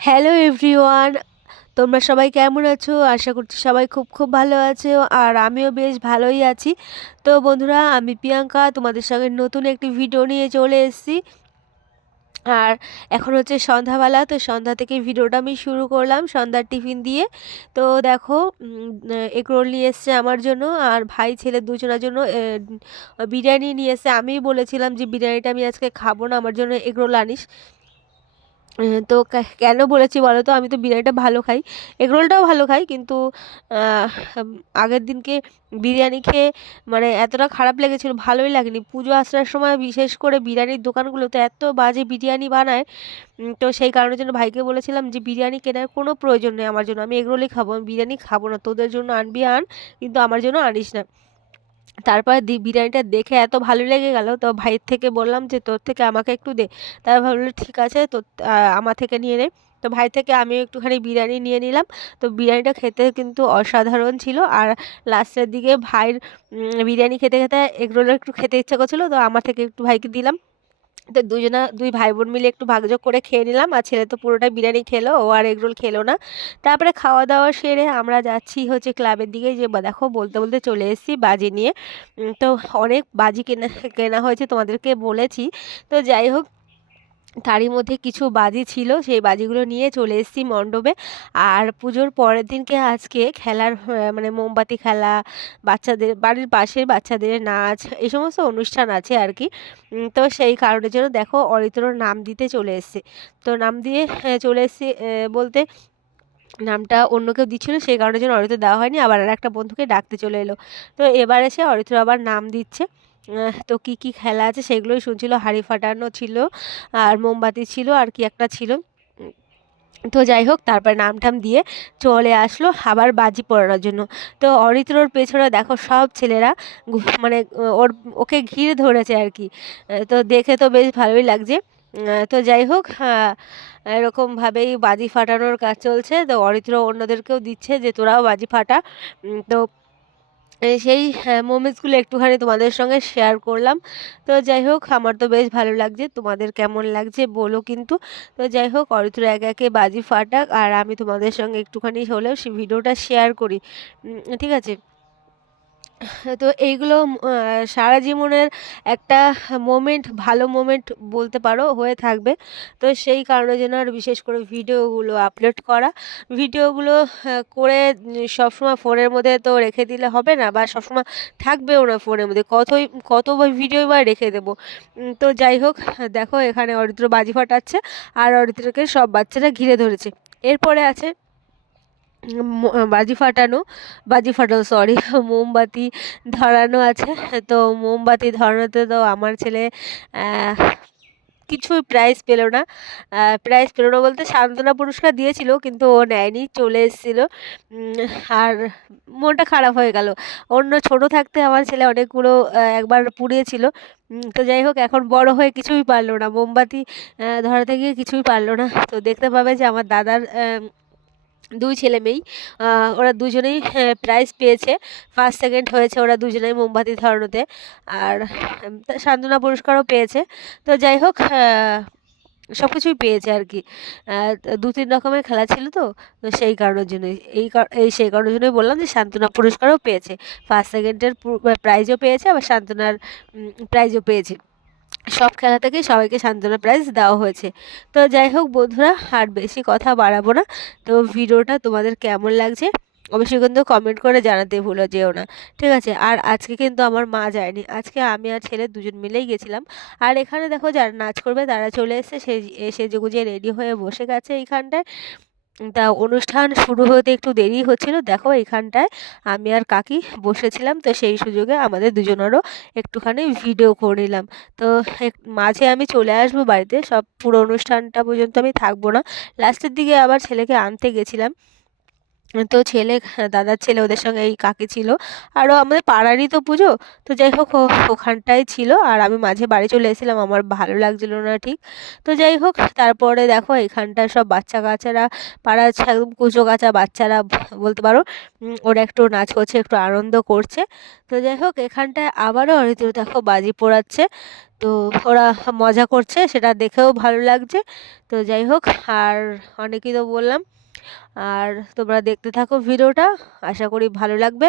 Hello everyone, তোমরা সবাই কেমন আছো? আশা করছি সবাই খুব খুব ভালো আছো, আর আমিও বেশ ভালোই আছি। তো বন্ধুরা, আমি প্রিয়াঙ্কা তোমাদের সঙ্গে নতুন একটি ভিডিও নিয়ে চলে এসেছি। আর এখন হচ্ছে সন্ধ্যাবেলা, তো সন্ধ্যা থেকে ভিডিওটা আমি শুরু করলাম সন্ধ্যার টিফিন দিয়ে। তো দেখো, এগরোল নিয়ে এসছে আমার জন্য, আর ভাই ছেলে দুজনের জন্য বিরিয়ানি নিয়ে এসছে। আমি বলেছিলাম যে বিরিয়ানিটা আমি আজকে খাবো না, আমার জন্য এগরোল আনিস। তো কেন বলেছি বলো তো? আমি তো বিরিয়ানিটা ভালো খাই, এগরোলটাও ভালো খাই, কিন্তু আহ, আগের দিনকে বিরিয়ানি খেয়ে মানে এতটা খারাপ লেগেছিল, ভালোই লাগেনি। পুজো আসার সময় বিশেষ করে বিরিয়ানির দোকানগুলোতে এত বাজে বিরিয়ানি বানায়। তো সেই কারণের জন্য ভাইকে বলেছিলাম যে বিরিয়ানি কেনার কোনো প্রয়োজন নেই আমার জন্য, আমি এগরোলই খাবো, আমি বিরিয়ানি খাবো না। তোদের জন্য আনবি আন, কিন্তু আমার জন্য আনিস না। তারপরে বিরিয়ানিটা দেখে এত ভালো লেগে গেল, তো ভাইয়ের থেকে বললাম যে তোর থেকে আমাকে একটু দে। তাই ভাবলো ঠিক আছে, তো আমার থেকে নিয়ে নে। তো ভাই থেকে আমিও একটুখানি বিরিয়ানি নিয়ে নিলাম। তো বিরিয়ানিটা খেতে কিন্তু অসাধারণ ছিল। আর লাস্টের দিকে ভাইয়ের বিরিয়ানি খেতে খেতে এগরোল একটু খেতে ইচ্ছা করছিল, তো আমার থেকে একটু ভাইকে দিলাম। তো দুই ভাই বোন মিলে একটু ভাগযোগ করে খেয়ে নিলাম। আর ছেলে তো পুরোটা বিরিয়ানি খেলো, ও আর এগরোল খেলো না। তারপরে খাওয়া দাওয়া সেরে আমরা যাচ্ছি হচ্ছে ক্লাবের দিকে, যে দেখো বলতে বলতে চলে এসেছি বাজি নিয়ে। তো অনেক বাজি কেনা কেনা হয়েছে, তোমাদেরকে বলেছি। তো যাই হোক, তারই মধ্যে কিছু বাজি ছিল, সেই বাজিগুলো নিয়ে চলে এসেছি মণ্ডপে। আর পুজোর পরের দিনকে আজকে খেলার মানে মোমবাতি খেলা, বাচ্চাদের বাড়ির পাশের বাচ্চাদের নাচ, এই সমস্ত অনুষ্ঠান আছে আর কি। তো সেই কারণের জন্য দেখো অরিত্রর নাম দিতে চলে এসেছে। তো নাম দিয়ে চলে এসেছি বলতে নামটা অন্য কেউ দিচ্ছিল, সেই কারণের জন্য অরিত্র দেওয়া হয়নি, আবার আর একটা বন্ধুকে ডাকতে চলে এলো। তো এবার এসে অরিত্র আবার নাম দিচ্ছে। তো কি কি খেলা আছে সেগুলোই শুনছিল, হাঁড়ি ফাটানো ছিল, আর মোমবাতি ছিল, আর কি একটা ছিল। উম, তো যাই হোক, তারপর নাম টাম দিয়ে চলে আসলো আবার বাজি পোড়ানোর জন্য। তো অরিত্রর পেছনে দেখো সব ছেলেরা মানে ওকে ঘিরে ধরেছে আর কি। তো দেখে তো বেশ ভালোই লাগছে। তো যাই হোক, এরকমভাবেই বাজি ফাটানোর কাজ চলছে। তো অরিত্র অন্যদেরকেও দিচ্ছে যে তোরাও বাজি ফাটা। তো সেই মোমেন্টসগুলো একটুখানি তোমাদের সঙ্গে শেয়ার করলাম। তো যাই হোক, আমার তো বেশ ভালো লাগছে, তোমাদের কেমন লাগছে বলো কিন্তু। তো যাই হোক, অরিত্র একে একে বাজি ফাটাক, আর আমি তোমাদের সঙ্গে একটুখানি হলেও সেই ভিডিওটা শেয়ার করি। ঠিক আছে। তো এইগুলো সারা জীবনের একটা মোমেন্ট, ভালো মোমেন্ট বলতে পারো, হয়ে থাকবে। তো সেই কারণে যেন আর বিশেষ করে ভিডিওগুলো আপলোড করা, ভিডিওগুলো করে সবসময় ফোনের মধ্যে তো রেখে দিলে হবে না, বা সবসময় থাকবেও না ফোনের মধ্যে, কত ভিডিও বা রেখে দেবো। তো যাই হোক, দেখো এখানে অরিত্র বাজি ফাটাচ্ছে, আর অরিত্রকে সব বাচ্চারা ঘিরে ধরেছে। এরপরে আছে বাজি ফাটানো, সরি, মোমবাতি ধরানো আছে। তো মোমবাতি ধরানোতে তো আমার ছেলে আহ, কিছুই প্রাইজ পেলো না। প্রাইজ পেলো না বলতে সান্ত্বনা পুরস্কার দিয়েছিল, কিন্তু ও নেয়নি, চলে এসেছিলো। আর মনটা খারাপ হয়ে গেল। অন্য ছোট থাকতে আমার ছেলে অনেকগুলো একবার পুড়িয়েছিল। তো যাই হোক, এখন বড় হয়ে কিছুই পারলো না, মোমবাতি ধরাতে গিয়ে কিছুই পারলো না। তো দেখতে পাবে যে আমার দাদার দুই ছেলে মেয়েই, ওরা দুজনেই প্রাইজ পেয়েছে, ফার্স্ট সেকেন্ড হয়েছে ওরা দুজনেই মোমবাতি ধরানোতে। আর সান্ত্বনা পুরস্কারও পেয়েছে। তো যাই হোক, সব কিছুই পেয়েছে আর কি। দু তিন রকমের খেলা ছিল, তো তো সেই কারণের জন্যই সেই কারণের জন্যই বললাম যে সান্ত্বনা পুরস্কারও পেয়েছে, ফার্স্ট সেকেন্ডের প্রাইজও পেয়েছে, আবার সান্ত্বনার প্রাইজও পেয়েছে। সব খেলা থেকেই সবাইকে সান্ত্বনা প্রাইজ দেওয়া হয়েছে। তো যাই হোক বন্ধুরা, আর বেশি কথা বাড়াবো না। তো ভিডিওটা তোমাদের কেমন লাগছে অবশ্যই কিন্তু কমেন্ট করে জানাতে ভুলো যেও না। ঠিক আছে। আর আজকে কিন্তু আমার মা যায়নি, আজকে আমি আর ছেলে দুজন মিলেই গেছিলাম। আর এখানে দেখো যারা নাচ করবে তারা চলে এসেছে, সেজে রেডি হয়ে বসে গেছে এইখানটায়। তা অনুষ্ঠান শুরু হতে একটু দেরি হচ্ছিল, দেখো এখানটায় আমি আর কাকি বসেছিলাম, তো সেই সুযোগে আমাদের দুজনেরও একটুখানি ভিডিও করে নিলাম। তো মাঝে আমি চলে আসবো বাড়িতে, সব পুরো অনুষ্ঠানটা পর্যন্ত আমি থাকবো না, লাস্টের দিকে আবার ছেলেকে আনতে গেছিলাম। তো ছেলে দাদার ছেলে ওদের সঙ্গে এই কাকি ছিল, আরও আমাদের পাড়ারই তো পুজো। তো যাই হোক ওখানটায় ছিল, আর আমি মাঝে বাড়ি চলে এসেছিলাম, আমার ভালো লাগছিল না ঠিক। তো যাই হোক তারপরে দেখো এখানটায় সব বাচ্চা কাচ্চারা, পাড়ার একদম কুচো কাঁচা বাচ্চারা বলতে পারো, ওরা একটু নাচ করছে, একটু আনন্দ করছে। তো যাই হোক এখানটায় আবারও রীতিমতো দেখো বাজি পোড়াচ্ছে। তো ওরা মজা করছে, সেটা দেখেও ভালো লাগছে। তো যাই হোক, আর অনেকই তো বললাম, আর তোমরা দেখতে থাকো ভিডিওটা, আশা করি ভালো লাগবে।